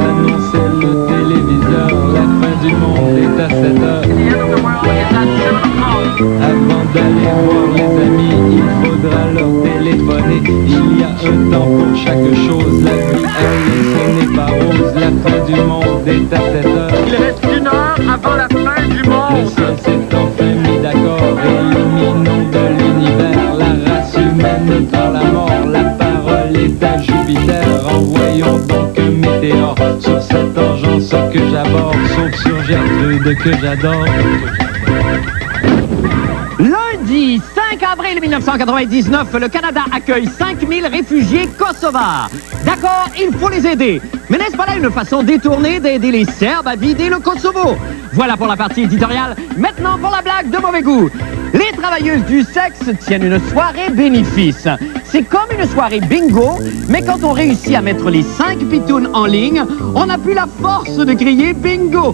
annonçait le téléviseur. La fin du monde est à 7 heures. Avant d'aller voir les amis, il faudra leur téléphoner. Il y a un temps pour chaque chose. La vie, elle, ce n'est pas rose. La fin du monde est à 7 heures. Il reste 1 heure avant la fin du monde. Le ciel s'est enfin mis d'accord. Éliminons de l'univers la race humaine par la mort. La parole est à Jupiter. Envoyons donc un météore sur cette engeance que j'aborde, sauf sur Gertrude que j'adore. Lundi 5 avril 1999, le Canada accueille 5000 réfugiés kosovars. D'accord, il faut les aider. Mais n'est-ce pas là une façon détournée d'aider les Serbes à vider le Kosovo? Voilà pour la partie éditoriale. Maintenant pour la blague de mauvais goût. Les travailleuses du sexe tiennent une soirée bénéfice. C'est comme une soirée bingo, mais quand on réussit à mettre les 5 pitounes en ligne, on n'a plus la force de crier bingo.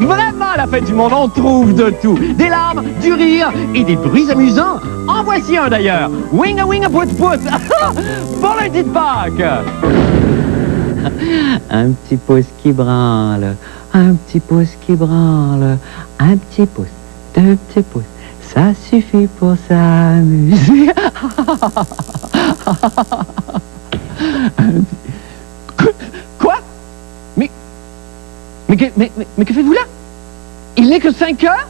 Vraiment, à la fin du monde, on trouve de tout. Des larmes, du rire et des bruits amusants. En voici un d'ailleurs. Winga winga put put. Pour lundi de Pâques. Un petit pouce qui branle, un petit pouce qui branle, un petit pouce, 2 petits pouces. Ça suffit pour s'amuser. Quoi? Mais que faites-vous là? Il n'est que 5 heures?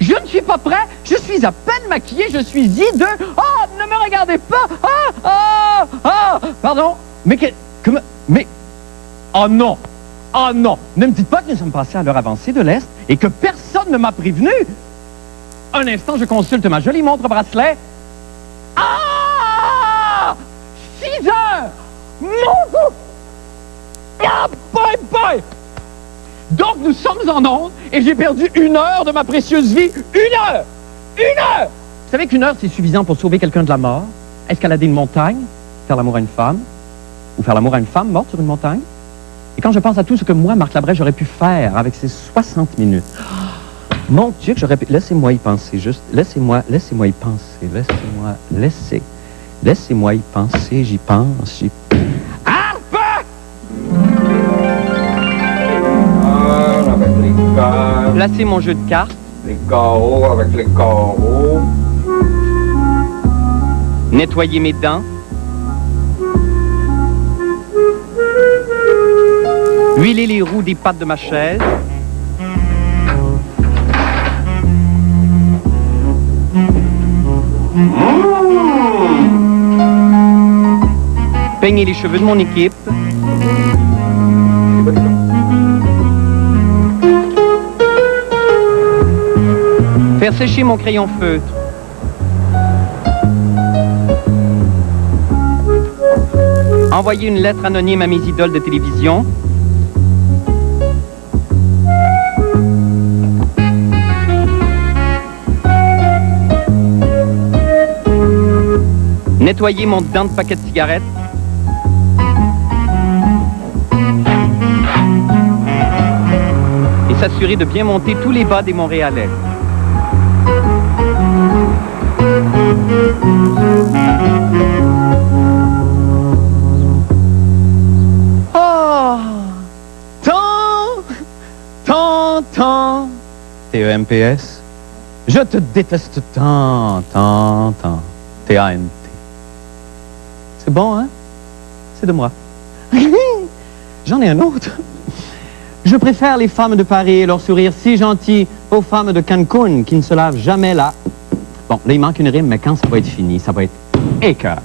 Je ne suis pas prêt. Je suis à peine maquillé. Je suis hideux. Oh, ne me regardez pas. Pardon. Oh non. Oh non. Ne me dites pas que nous sommes passés à l'heure avancée de l'Est et que personne ne m'a prévenu. Un instant, je consulte ma jolie montre bracelet. Ah! 6 heures! Mon Dieu! Ah, bye bye! Donc, nous sommes en onde et j'ai perdu 1 heure de ma précieuse vie. 1 heure! 1 heure! Vous savez qu'1 heure, c'est suffisant pour sauver quelqu'un de la mort? Escalader une montagne? Faire l'amour à une femme? Ou faire l'amour à une femme morte sur une montagne? Et quand je pense à tout ce que moi, Marc Labrèche, j'aurais pu faire avec ces 60 minutes... Mon Dieu, que j'aurais pu... Laissez-moi y penser, juste. Laissez-moi y penser. Laissez-moi y penser, j'y pense, Harpe! Avec les cartes. Placez mon jeu de cartes. Les carreaux avec les carreaux. Nettoyer mes dents. Huiler les roues des pattes de ma chaise. Peigner les cheveux de mon équipe. Faire sécher mon crayon feutre. Envoyer une lettre anonyme à mes idoles de télévision. Nettoyer mon dedans de paquet de cigarettes. Et s'assurer de bien monter tous les bas des Montréalais. Oh! Tant. T-E-M-P-S. Je te déteste tant. T-A-N-T. C'est bon, hein? C'est de moi. J'en ai un autre. Je préfère les femmes de Paris et leur sourire si gentil aux femmes de Cancun qui ne se lavent jamais là. Bon, là, il manque une rime, mais quand ça va être fini, ça va être écœur.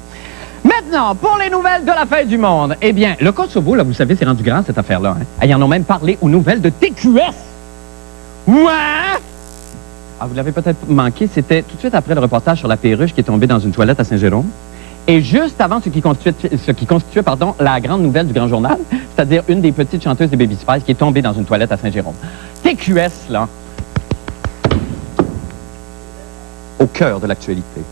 Maintenant, pour les nouvelles de la fin du monde, eh bien, le Kosovo, là, vous savez, c'est rendu grand, cette affaire-là. Hein? Ils en ont même parlé aux nouvelles de TQS. Ouais! Ah, vous l'avez peut-être manqué, c'était tout de suite après le reportage sur la perruche qui est tombée dans une toilette à Saint-Jérôme. Et juste avant ce qui constituait la grande nouvelle du Grand Journal, c'est-à-dire une des petites chanteuses des Baby Spice qui est tombée dans une toilette à Saint-Jérôme. TQS, là, au cœur de l'actualité.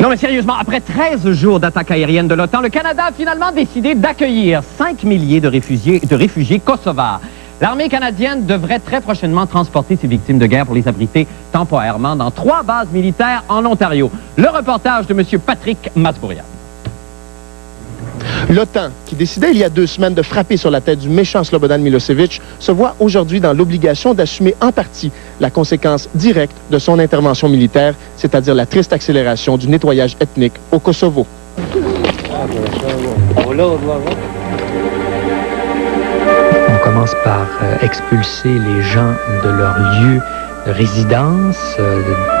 Non, mais sérieusement, après 13 jours d'attaque aérienne de l'OTAN, le Canada a finalement décidé d'accueillir 5 milliers de réfugiés kosovars. L'armée canadienne devrait très prochainement transporter ces victimes de guerre pour les abriter temporairement dans 3 bases militaires en Ontario. Le reportage de M. Patrick Masbourian. L'OTAN, qui décidait il y a 2 semaines de frapper sur la tête du méchant Slobodan Milosevic, se voit aujourd'hui dans l'obligation d'assumer en partie la conséquence directe de son intervention militaire, c'est-à-dire la triste accélération du nettoyage ethnique au Kosovo. On commence par expulser les gens de leur lieu de résidence,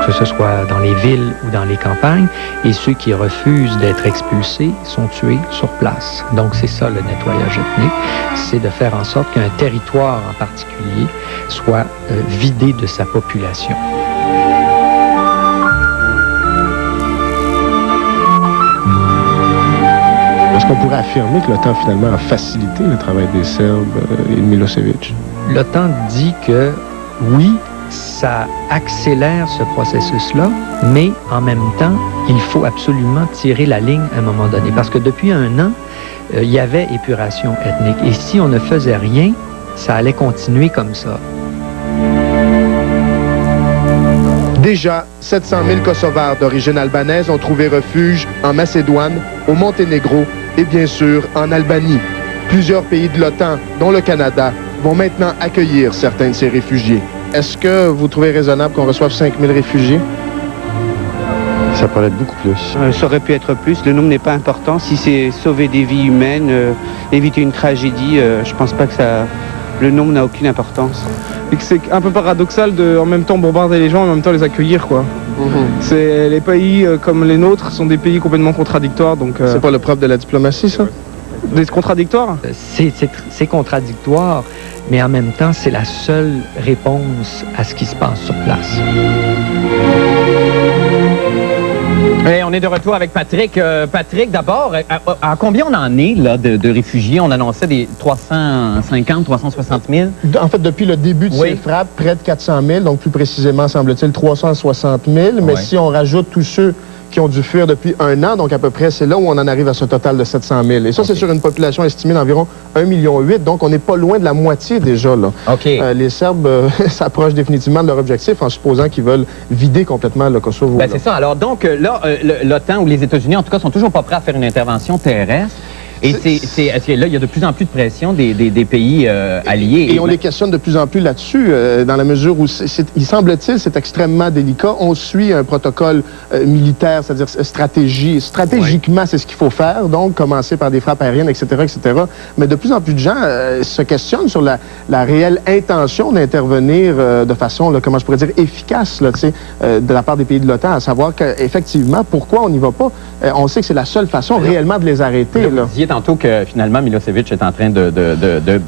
que ce soit dans les villes ou dans les campagnes, et ceux qui refusent d'être expulsés sont tués sur place. Donc c'est ça le nettoyage ethnique, c'est de faire en sorte qu'un territoire en particulier soit vidé de sa population. Est-ce qu'on pourrait affirmer que l'OTAN finalement a facilité le travail des Serbes et de Milosevic? L'OTAN dit que oui, ça accélère ce processus-là, mais en même temps, il faut absolument tirer la ligne à un moment donné. Parce que depuis 1 an, il y avait épuration ethnique. Et si on ne faisait rien, ça allait continuer comme ça. Déjà, 700 000 Kosovars d'origine albanaise ont trouvé refuge en Macédoine, au Monténégro et bien sûr en Albanie. Plusieurs pays de l'OTAN, dont le Canada, vont maintenant accueillir certains de ces réfugiés. Est-ce que vous trouvez raisonnable qu'on reçoive 5 000 réfugiés? Ça pourrait être beaucoup plus. Ça aurait pu être plus. Le nombre n'est pas important. Si c'est sauver des vies humaines, éviter une tragédie, je pense pas que ça... Le nombre n'a aucune importance. Et que c'est un peu paradoxal de, en même temps, bombarder les gens, en même temps les accueillir, quoi. C'est les pays comme les nôtres sont des pays complètement contradictoires, donc... C'est pas le propre de la diplomatie, ça? Des contradictoires? C'est contradictoire, mais en même temps, c'est la seule réponse à ce qui se passe sur place. Et on est de retour avec Patrick. Patrick, d'abord, à combien on en est là, de réfugiés? On annonçait des 350, 360 000? En fait, depuis le début de ces frappes, près de 400 000, donc plus précisément, semble-t-il, 360 000. Mais si on rajoute tous ceux qui ont dû fuir depuis 1 an, donc à peu près, c'est là où on en arrive à ce total de 700 000. Et ça, c'est sur une population estimée d'environ 1,8 million. Donc, on n'est pas loin de la moitié déjà, là. Les Serbes s'approchent définitivement de leur objectif en supposant qu'ils veulent vider complètement le Kosovo. Ben, c'est ça. Alors, donc, là, l'OTAN ou les États-Unis, en tout cas, sont toujours pas prêts à faire une intervention terrestre. Et là, il y a de plus en plus de pression des pays alliés. Et on les questionne de plus en plus là-dessus, dans la mesure où, il semble-t-il, c'est extrêmement délicat. On suit un protocole militaire, c'est-à-dire stratégiquement, c'est ce qu'il faut faire, donc commencer par des frappes aériennes, etc., etc. Mais de plus en plus de gens se questionnent sur la réelle intention d'intervenir de façon, là, comment je pourrais dire, efficace, là, de la part des pays de l'OTAN, à savoir qu'effectivement, pourquoi on n'y va pas? On sait que c'est la seule façon réellement de les arrêter. Là. Tantôt que finalement Milosevic est en train de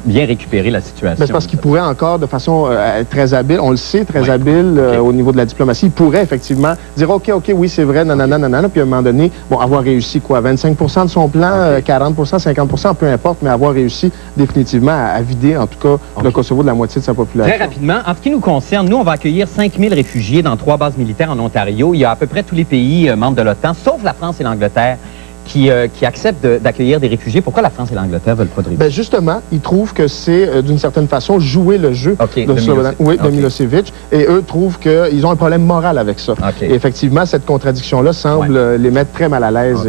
bien récupérer la situation. C'est parce qu'il pourrait encore, de façon très habile, on le sait, très habile au niveau de la diplomatie, il pourrait effectivement dire OK, oui, c'est vrai, nanana, nanana, puis à un moment donné, bon, avoir réussi quoi, 25 de son plan, 40 50 peu importe, mais avoir réussi définitivement à vider, en tout cas, le Kosovo de la moitié de sa population. Très rapidement, en ce qui nous concerne, nous, on va accueillir 5 000 réfugiés dans 3 bases militaires en Ontario. Il y a à peu près tous les pays membres de l'OTAN, sauf la France et l'Angleterre, qui acceptent d'accueillir des réfugiés. Pourquoi la France et l'Angleterre veulent pas de réfugiés? Ben justement, ils trouvent que c'est, d'une certaine façon, jouer le jeu de Slobodan, de Milosevic. Et eux trouvent qu'ils ont un problème moral avec ça. Et effectivement, cette contradiction-là semble les mettre très mal à l'aise.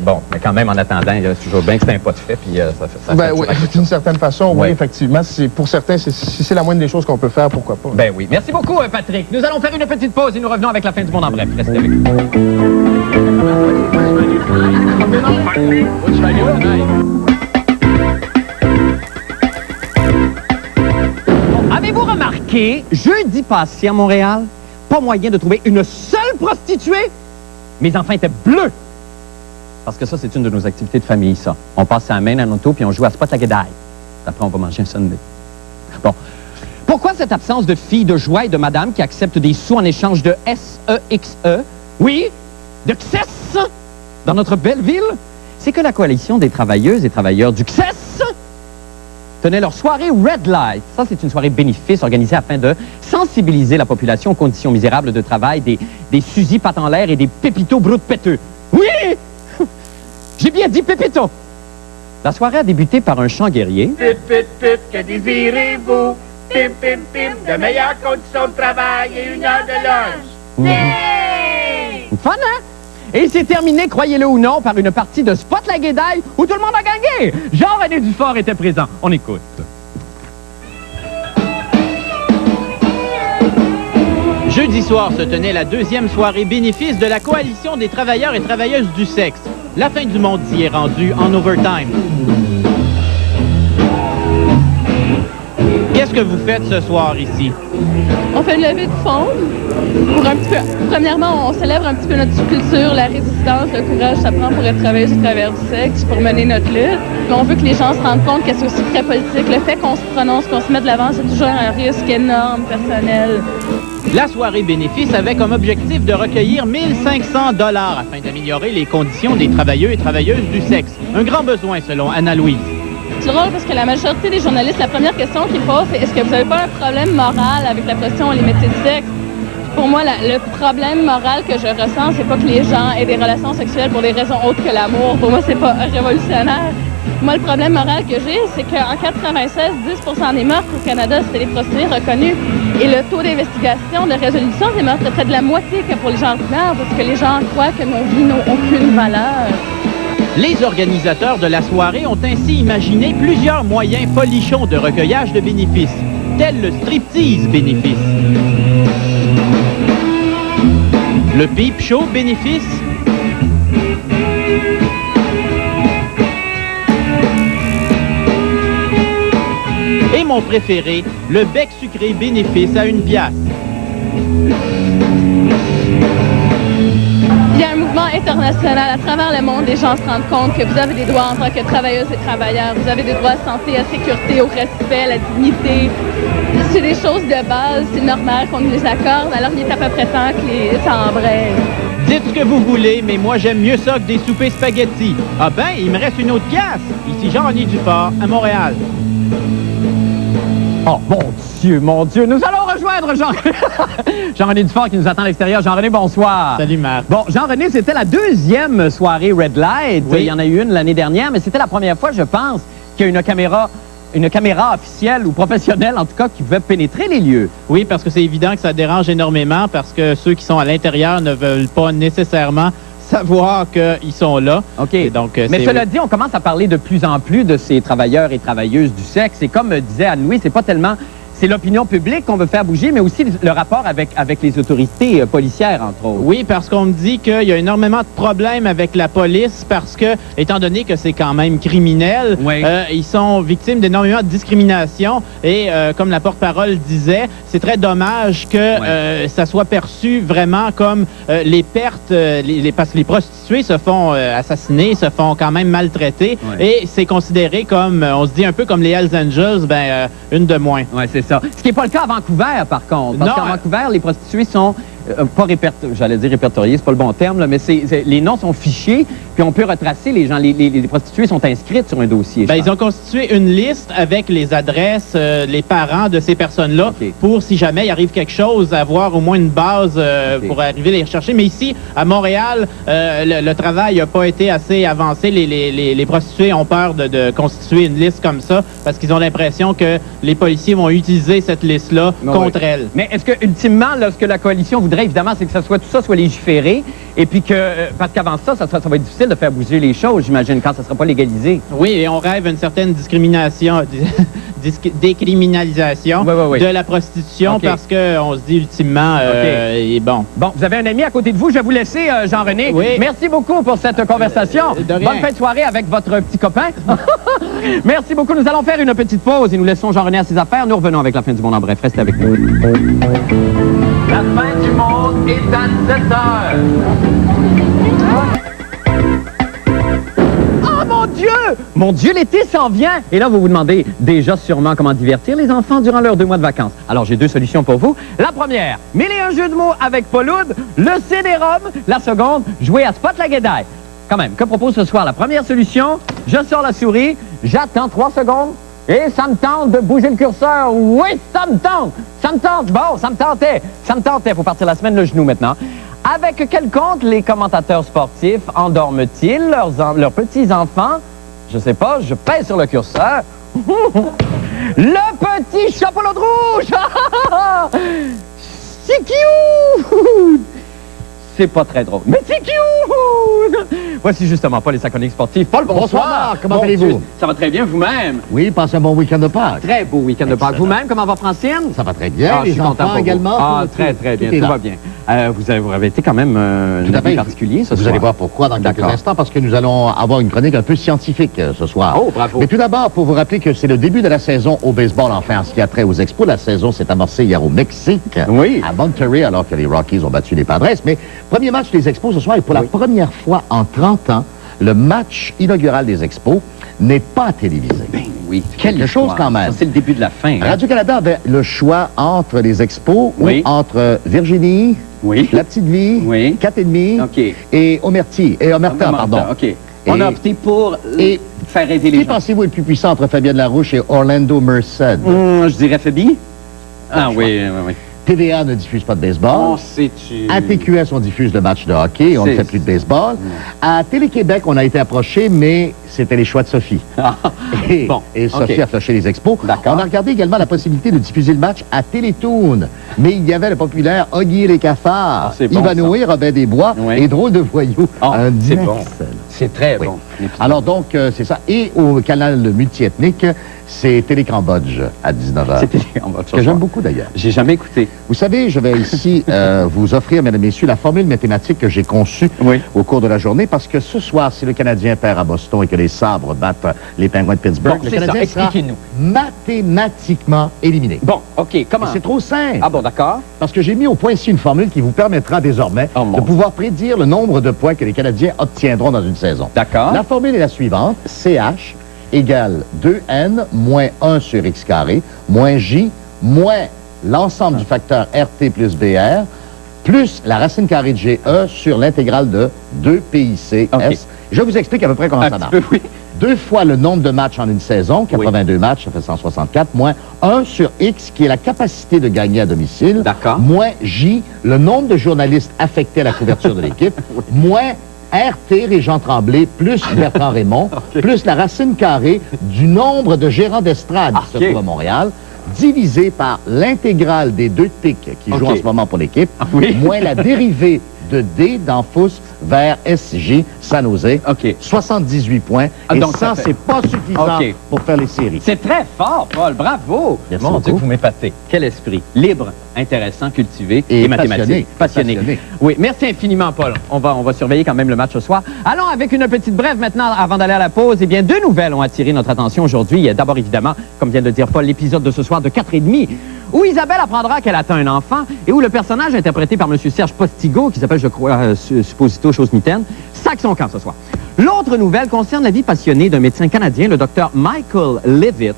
Bon, mais quand même, en attendant, il y a toujours bien que c'est un pas de fait. Puis ça fait d'une certaine façon, oui, effectivement. Pour certains, si c'est la moindre des choses qu'on peut faire, pourquoi pas? Ben oui. Merci beaucoup, Patrick. Nous allons faire une petite pause et nous revenons avec la fin du monde en bref. Restez avec nous. Avez-vous remarqué, jeudi passé à Montréal, pas moyen de trouver une seule prostituée? Mes enfants étaient bleus. Parce que ça, c'est une de nos activités de famille, ça. On passe à la main à notre auto puis on joue à Spot à Guédaille. Après, on va manger un sundae. Bon. Pourquoi cette absence de filles de joie et de madame qui acceptent des sous en échange de S-E-X-E? Oui, de XS dans notre belle ville? C'est que la coalition des travailleuses et travailleurs du XS tenaient leur soirée Red Light. Ça, c'est une soirée bénéfice organisée afin de sensibiliser la population aux conditions misérables de travail des fusils pattes en l'air et des pépitos brutes péteux. Oui! J'ai bien dit pépitos! La soirée a débuté par un chant guerrier. Pip, pip, pip, que désirez-vous? Pip, pip, pip, de meilleures conditions de travail et 1 heure de lunch. Hey! Fun, hein? Et il s'est terminé, croyez-le ou non, par une partie de Spot la Guédaille où tout le monde a gagné. Jean-René Dufort était présent. On écoute. Jeudi soir se tenait la 2e soirée bénéfice de la Coalition des travailleurs et travailleuses du sexe. La fin du monde s'y est rendue en overtime. Qu'est-ce que vous faites ce soir ici? On fait une levée de fonds. Pour un petit peu, premièrement, on célèbre un petit peu notre culture, la résistance, le courage que ça prend pour être travailleuse et travailleur du sexe, pour mener notre lutte. On veut que les gens se rendent compte que c'est aussi très politique. Le fait qu'on se prononce, qu'on se mette de l'avant, c'est toujours un risque énorme, personnel. La soirée bénéfice avait comme objectif de recueillir 1 500 $ afin d'améliorer les conditions des travailleurs et travailleuses du sexe. Un grand besoin, selon Anna-Louise. C'est drôle parce que la majorité des journalistes, la première question qu'ils posent, c'est est-ce que vous n'avez pas un problème moral avec la prostitution et les métiers de sexe? Pour moi, le problème moral que je ressens, c'est pas que les gens aient des relations sexuelles pour des raisons autres que l'amour. Pour moi, c'est pas révolutionnaire. Moi, le problème moral que j'ai, c'est qu'en 96, 10% des meurtres au Canada, c'était des prostituées reconnues. Et le taux d'investigation, de résolution des meurtres, c'est près de la moitié que pour les gens ordinaires, parce que les gens croient que nos vies n'ont aucune valeur. Les organisateurs de la soirée ont ainsi imaginé plusieurs moyens folichons de recueillage de bénéfices, tel le striptease bénéfice, le peep show bénéfice, et mon préféré, le bec sucré bénéfice à 1 piastre. Il y a un mouvement international à travers le monde. Les gens se rendent compte que vous avez des droits en tant que travailleuses et travailleurs. Vous avez des droits à santé, à sécurité, au respect, à la dignité. C'est des choses de base. C'est normal qu'on nous les accorde. Alors il est à peu près temps que ça embraye. Dites ce que vous voulez, mais moi j'aime mieux ça que des soupers spaghettis. Ah ben, il me reste une autre pièce. Ici Jean-René Dufort, à Montréal. Oh, mon Dieu, nous allons rejoindre Jean-René Dufort qui nous attend à l'extérieur. Jean-René, bonsoir. Salut, Marc. Bon, Jean-René, c'était la 2e soirée Red Light. Oui. Il y en a eu une l'année dernière, mais c'était la première fois, je pense, qu'il y a une caméra officielle ou professionnelle, en tout cas, qui pouvait pénétrer les lieux. Oui, parce que c'est évident que ça dérange énormément, parce que ceux qui sont à l'intérieur ne veulent pas nécessairement savoir qu'ils sont là. OK. Et donc, mais cela dit, on commence à parler de plus en plus de ces travailleurs et travailleuses du sexe. Et comme disait Anne-Louise, c'est pas tellement... C'est l'opinion publique qu'on veut faire bouger, mais aussi le rapport avec les autorités policières, entre autres. Oui, parce qu'on me dit qu'il y a énormément de problèmes avec la police parce que, étant donné que c'est quand même criminel, oui. Ils sont victimes d'énormément de discrimination et, comme la porte-parole disait, c'est très dommage que ça soit perçu vraiment comme les pertes, parce que les prostituées se font assassiner, se font quand même maltraiter et c'est considéré comme, on se dit un peu comme les Hells Angels, une de moins. Oui, c'est ça. Ce qui n'est pas le cas à Vancouver, par contre. Parce qu'à Vancouver, les prostituées sont pas répertoriées, j'allais dire répertoriées, c'est pas le bon terme, là, mais les noms sont fichés, puis on peut retracer les gens. Les prostituées sont inscrites sur un dossier. Ils ont constitué une liste avec les adresses, les parents de ces personnes-là, pour, si jamais il arrive quelque chose, avoir au moins une base pour arriver les rechercher. Mais ici, à Montréal, le travail n'a pas été assez avancé. Les prostituées ont peur de constituer une liste comme ça, parce qu'ils ont l'impression que les policiers vont utiliser cette liste-là contre elles. Mais est-ce que, ultimement, là, ce que la coalition voudrait, évidemment, c'est que tout ça soit légiféré, et puis que, parce qu'avant ça va être difficile de faire bouger les choses, j'imagine, quand ça ne sera pas légalisé. Oui, et on rêve une certaine discrimination, décriminalisation de la prostitution, parce qu'on se dit, ultimement, et bon. Bon, vous avez un ami à côté de vous, je vais vous laisser, Jean-René. Oui. Merci beaucoup pour cette conversation. Bonne fin de soirée avec votre petit copain. Merci beaucoup. Nous allons faire une petite pause et nous laissons Jean-René à ses affaires. Nous revenons avec la fin du monde en bref. Restez avec nous. La fin du monde est à 7 heures. Oh mon Dieu! Mon Dieu, l'été s'en vient! Et là, vous vous demandez déjà sûrement comment divertir les enfants durant leurs 2 mois de vacances. Alors, j'ai 2 solutions pour vous. La première, mêler un jeu de mots avec Pauloud, le CD-ROM. La seconde, jouer à Spot la Guédaille. Quand même, que propose ce soir la première solution? Je sors la souris, j'attends 3 secondes Et ça me tente de bouger le curseur. Oui, ça me tente. Ça me tente. Bon, ça me tentait. Ça me tentait. Faut partir la semaine le genou maintenant. Avec quel compte les commentateurs sportifs endorment-ils leurs petits-enfants? Je sais pas, je pèse sur le curseur. Le petit chapeau de rouge! C'est cute! C'est pas très drôle, mais c'est cute! Voici justement Paul et sa chronique sportive. Paul, bonsoir! Comment allez-vous? Ça va très bien, vous-même? Oui, passez un bon week-end de Pâques. Très beau week-end de Pâques. Vous-même, comment va Francine? Ça va très bien. Je suis content pour également. Ah, très, très bien. Tout va bien. Vous avez été quand même un avis particulier ce soir. Vous allez voir pourquoi dans quelques instants, parce que nous allons avoir une chronique un peu scientifique ce soir. Oh, bravo. Mais tout d'abord, pour vous rappeler que c'est le début de la saison au baseball, enfin, en ce qui a trait aux expos. La saison s'est amorcée hier au Mexique, à Monterrey, alors que les Rockies ont battu les Padres. Mais premier match des expos ce soir, et pour la première fois en 30 ans, le match inaugural des expos n'est pas télévisé. Ben oui. Quelque chose quand même. C'est le début de la fin. Hein? Radio-Canada avait le choix entre les expos ou entre Virginie, La Petite Vie, 4,5 et Omerty. Et Omerta, pardon. OK. On a opté pour faire aider les gens. Qui pensez-vous est le plus puissant entre Fabienne Larouche et Orlando Merced? Je dirais Fabi. Ah oui. TVA ne diffuse pas de baseball. À TQS, on diffuse le match de hockey. On ne fait plus de baseball. À Télé-Québec, on a été approché, mais c'était les choix de Sophie. Et Sophie a flashé les expos. On a regardé également la possibilité de diffuser le match à Télétoon. Mais il y avait le populaire Huggy et les cafards, Ivanhoé, Robin Desbois et Drôle de voyous. C'est bon. C'est très bon. Alors donc, c'est ça. Et au canal multiethnique, c'est Télé-Cambodge à 19h. C'est Télé-Cambodge. Que j'aime beaucoup d'ailleurs. J'ai jamais écouté. Vous savez, je vais ici vous offrir, mesdames et messieurs, la formule mathématique que j'ai conçue au cours de la journée, parce que ce soir, si le Canadien perd à Boston et que les Sabres battent les Penguins de Pittsburgh, le Canadien sera mathématiquement éliminé. Bon, OK, comment? C'est trop simple. Ah bon, d'accord. Parce que j'ai mis au point ici une formule qui vous permettra désormais de pouvoir prédire le nombre de points que les Canadiens obtiendront dans une saison. D'accord. La formule est la suivante. CH égale 2n moins 1 sur x carré, moins j, moins l'ensemble du facteur RT plus BR, plus la racine carrée de GE sur l'intégrale de 2PIC S. Je vous explique à peu près comment ça marche. 2 fois le nombre de matchs en une saison, 82 matchs, ça fait 164, moins 1 sur X, qui est la capacité de gagner à domicile, moins J, le nombre de journalistes affectés à la couverture de l'équipe, moins RT, Régent Tremblay, plus Bertrand Raymond, plus la racine carrée du nombre de gérants d'estrade qui se trouvent à Montréal, divisé par l'intégrale des 2 TIC qui jouent en ce moment pour l'équipe, moins la dérivée de D d'Anfous vers SJ, San Jose, 78 points. Et donc ça, c'est pas suffisant pour faire les séries. C'est très fort, Paul. Bravo. Merci Mon Dieu, beaucoup. vous m'épatez. Quel esprit. Libre, intéressant, cultivé et mathématique. Passionné. Oui, merci infiniment, Paul. On va surveiller quand même le match ce soir. Allons avec une petite brève maintenant avant d'aller à la pause. Eh bien, 2 nouvelles ont attiré notre attention aujourd'hui. Il y a d'abord, évidemment, comme vient de le dire Paul, l'épisode de ce soir de 4h30, où Isabelle apprendra qu'elle atteint un enfant et où le personnage interprété par M. Serge Postigo, qui s'appelle, je crois, Supposito Chose-Mitaine, sac son camp ce soir. L'autre nouvelle concerne la vie passionnée d'un médecin canadien, le docteur Michael Levitt,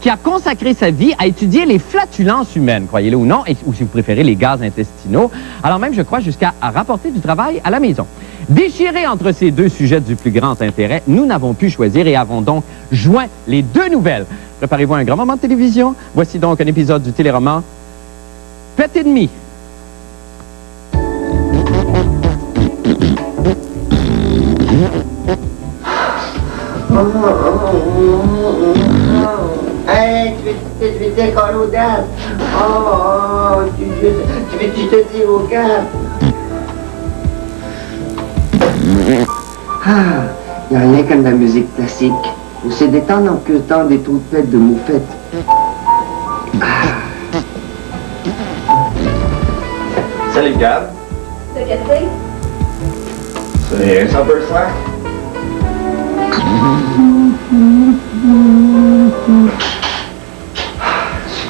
qui a consacré sa vie à étudier les flatulences humaines, croyez-le ou non, ou si vous préférez, les gaz intestinaux, alors même, je crois, jusqu'à rapporter du travail à la maison. Déchirés entre ces 2 sujets du plus grand intérêt, nous n'avons pu choisir et avons donc joint les 2 nouvelles. Préparez-vous à un grand moment de télévision. Voici donc un épisode du téléroman Pet et demi. Hey, tu veux décoller aux dames? Tu veux te dire au cap? Y a rien comme la musique classique. Où c'est détendre en queutant des trompettes de moufette. Salut, Gab. Le café? C'est Supper Slack.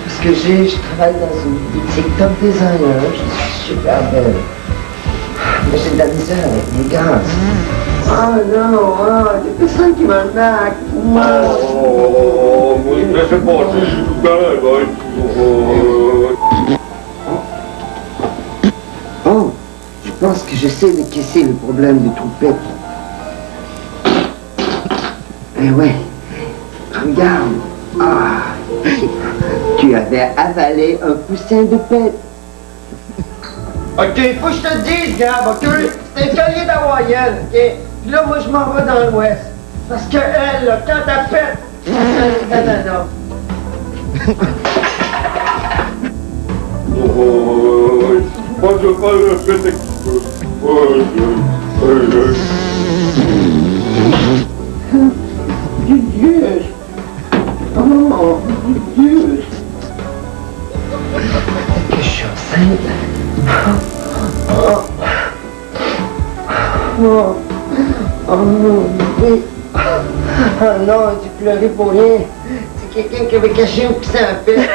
Ce que je travaille dans une boutique top designer, je suis super belle. Mais j'ai de la misère avec les gaz. Oh non, c'est personne qui m'arnaque. Ne fais pas ça, je suis correct, Oh, je pense que j'essaie de casser le problème des troupettes. Eh ouais, regarde, Ah, tu avais avalé un poussin de pète. OK, faut que je te le dise, Gab, OK? C'est un collier d'hawaïenne, OK? Puis là, moi, je m'en vais dans l'Ouest. Parce que elle, là, quand elle pète, c'est le Canada. Moi, je veux pas le péter. Dieu! Oh, Dieu! Que je suis enceinte. Oh, oh, oh, oui. Oh non, j'ai pleuré pour rien. C'est quelqu'un qui avait caché un poussin à pète.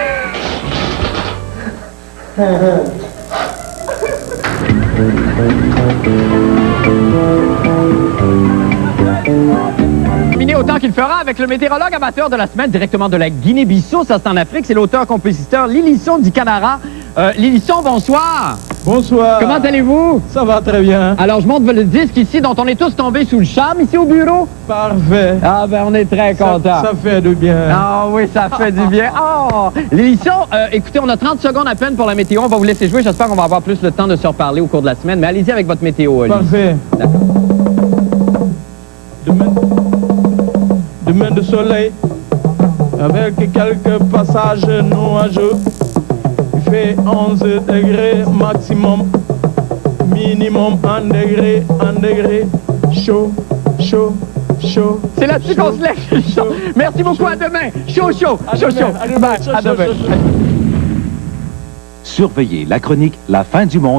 Autant qu'il fera avec le météorologue amateur de la semaine directement de la Guinée-Bissau, ça c'est en Afrique, c'est l'auteur-compositeur Lilisson du Canara. Lilisson, bonsoir. Bonsoir. Comment allez-vous? Ça va très bien. Alors je montre le disque ici dont on est tous tombés sous le charme ici au bureau. Parfait. Ah ben on est très contents. Ça fait du bien. Ah oui, ça fait du bien. Oh! Lilisson, écoutez, on a 30 secondes à peine pour la météo. On va vous laisser jouer. J'espère qu'on va avoir plus le temps de se reparler au cours de la semaine. Mais allez-y avec votre météo, Lilisson. Parfait. D'accord. Demain de soleil, avec quelques passages nuageux. Il fait 11 degrés maximum, minimum 1 degré, chaud, chaud, chaud. C'est là-dessus qu'on se lève. Merci beaucoup, à demain. Chaud, chaud, chaud, chaud. À demain. Surveillez la chronique La fin du monde.